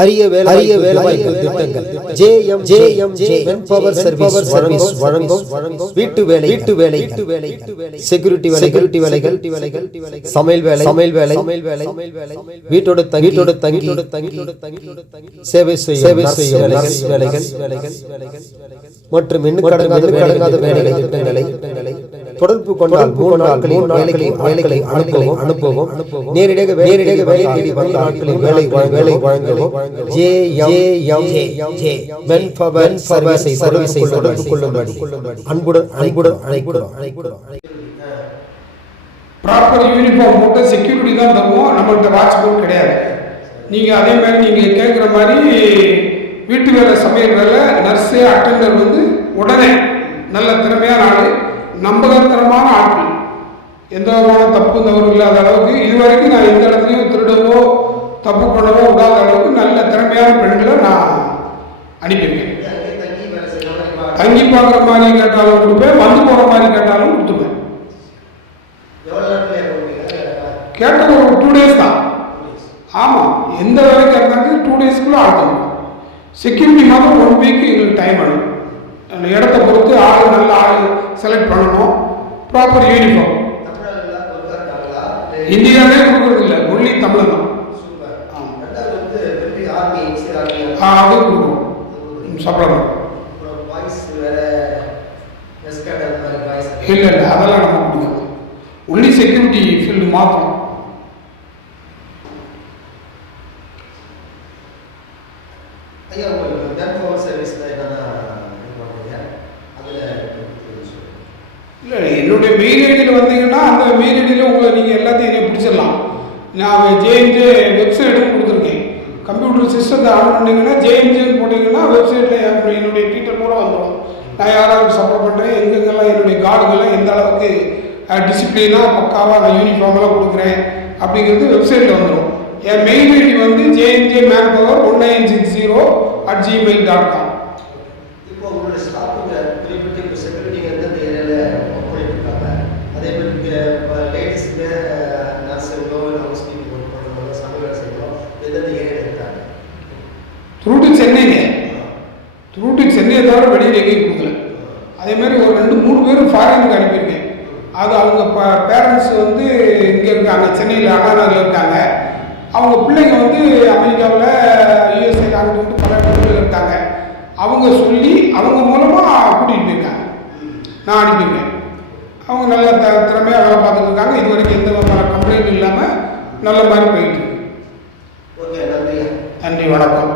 அரிய வேலைவாய்ப்பு திட்டங்கள் JMJ மென்பவர் சர்வீஸ் வழங்கும் வீட்டு வேலை செக்யூரிட்டி வேலைகள் சமையல் வேலை வீட்டோட தங்கி சேவை செய்யும் வேலைகள் மற்றும் இன்னும் வேலை திட்டங்களை தொடர்பு கொண்டால் 3 நாட்களில் வேலைகளை அனுப்பவும் நேரடியாக வேலை தேடி வந்த நாட்களில் வேலை வழங்கவும் JMJ மென்பவர் சர்வீஸை தொடர்பு கொள்ளும்படி அன்புடன் அழைக்கிறோம். ப்ராப்பர் யூனிஃபார்ம் போட்டு செக்யூரிட்டி தான் தருவோம், நம்மள்கிட்ட வாட்ச்மேன் கிடையாது. நீங்கள் அதே மாதிரி நீங்கள் கேட்குற மாதிரி வீட்டு வேலை சமையல் வேலை நர்ஸு அட்டெண்டர் உடனே நல்ல திறமையான ஆள், நம்பகத்தனமான ஆட்கள், எந்த விதமான தப்பு தவறு இல்லாத அளவுக்கு இதுவரைக்கும் நான் எந்த இடத்துலையும் திருடவோ தப்பு பண்ணவோ விடாத அளவுக்கு நல்ல திறமையான பெண்களை நான் அனுப்பியிருக்கேன். தங்கி பார்க்குற மாதிரி கேட்டாலும் கொடுப்பேன், வந்து போகிற மாதிரி கேட்டாலும் கொடுத்துப்பேன். கேட்ட ஒரு 2 days தான். ஆமாம், எந்த வேலைக்கு இருந்தாலும் 2 daysக்குள்ளே ஆகணும். செக்யூரிட்டி மாதிரி 1 week எங்களுக்கு டைம் ஆகும். அந்த இடத்த பொறுத்து நல்ல ஆள் செலக்ட் பண்ணணும். ப்ராப்பர் யூனிஃபார்ம் இந்தியாவே கொடுக்குறது இல்லை, ஒன்லி தமிழ் தான். அது கொடுக்கும் சம்பளம். இல்லை அதெல்லாம் நம்ம முடியாது, ஒன்லி செக்யூரிட்டி ஃபீல்டு மாத்திரம். இல்லை என்னுடைய மெயில் ஐடியில் வந்தீங்கன்னா அந்த மெயில் ஐடியில் உங்களை நீங்கள் எல்லாத்தையும் என்னை பிடிச்சிடலாம். நான் JMJ வெப்சைட்டும் கொடுத்துருக்கேன். கம்ப்யூட்டர் சிஸ்டத்தை ஆன் பண்ணிங்கன்னா JMJன்னு போட்டிங்கன்னா வெப்சைட்டில் என்னுடைய டீட்டெயில் கூட வந்துடும். நான் யாராவது சப்போர்ட் பண்ணுறேன், எங்கெங்கெல்லாம் என்னுடைய கார்டுகள்லாம் எந்த அளவுக்கு டிசிப்ளினாக பக்காவாக நான் யூனிஃபார்மெல்லாம் கொடுக்குறேன் அப்படிங்கிறது வெப்சைட்டில் வந்துடும். என் மெயில் ஐடி JMJmanpower1960@gmail.com. த்ரூ சென்னையை தவிர வெளியில் எங்கேயும் கொடுக்கல. அதேமாதிரி ஒரு 2-3 பேரும் ஃபாரினுக்கு அனுப்பியிருக்கேன். அது அவங்க பேரண்ட்ஸ் இங்கே இருக்காங்க, சென்னையில் அண்ணாநகரில் இருக்காங்க. அவங்க பிள்ளைங்க அமெரிக்காவில் USA அங்கிட்டு பல இடத்துல இருக்காங்க. அவங்க சொல்லி அவங்க மூலமாக கூட்டிகிட்டு போயிருக்காங்க, நான் அனுப்பியிருக்கேன். அவங்க நல்ல திறமையாக வேலை பார்த்துட்டு இருக்காங்க. இது வரைக்கும் எந்த விதமான கம்ப்ளைண்ட் இல்லாமல் நல்ல மாதிரி போயிட்டு இருக்கு. நன்றி, வணக்கம்.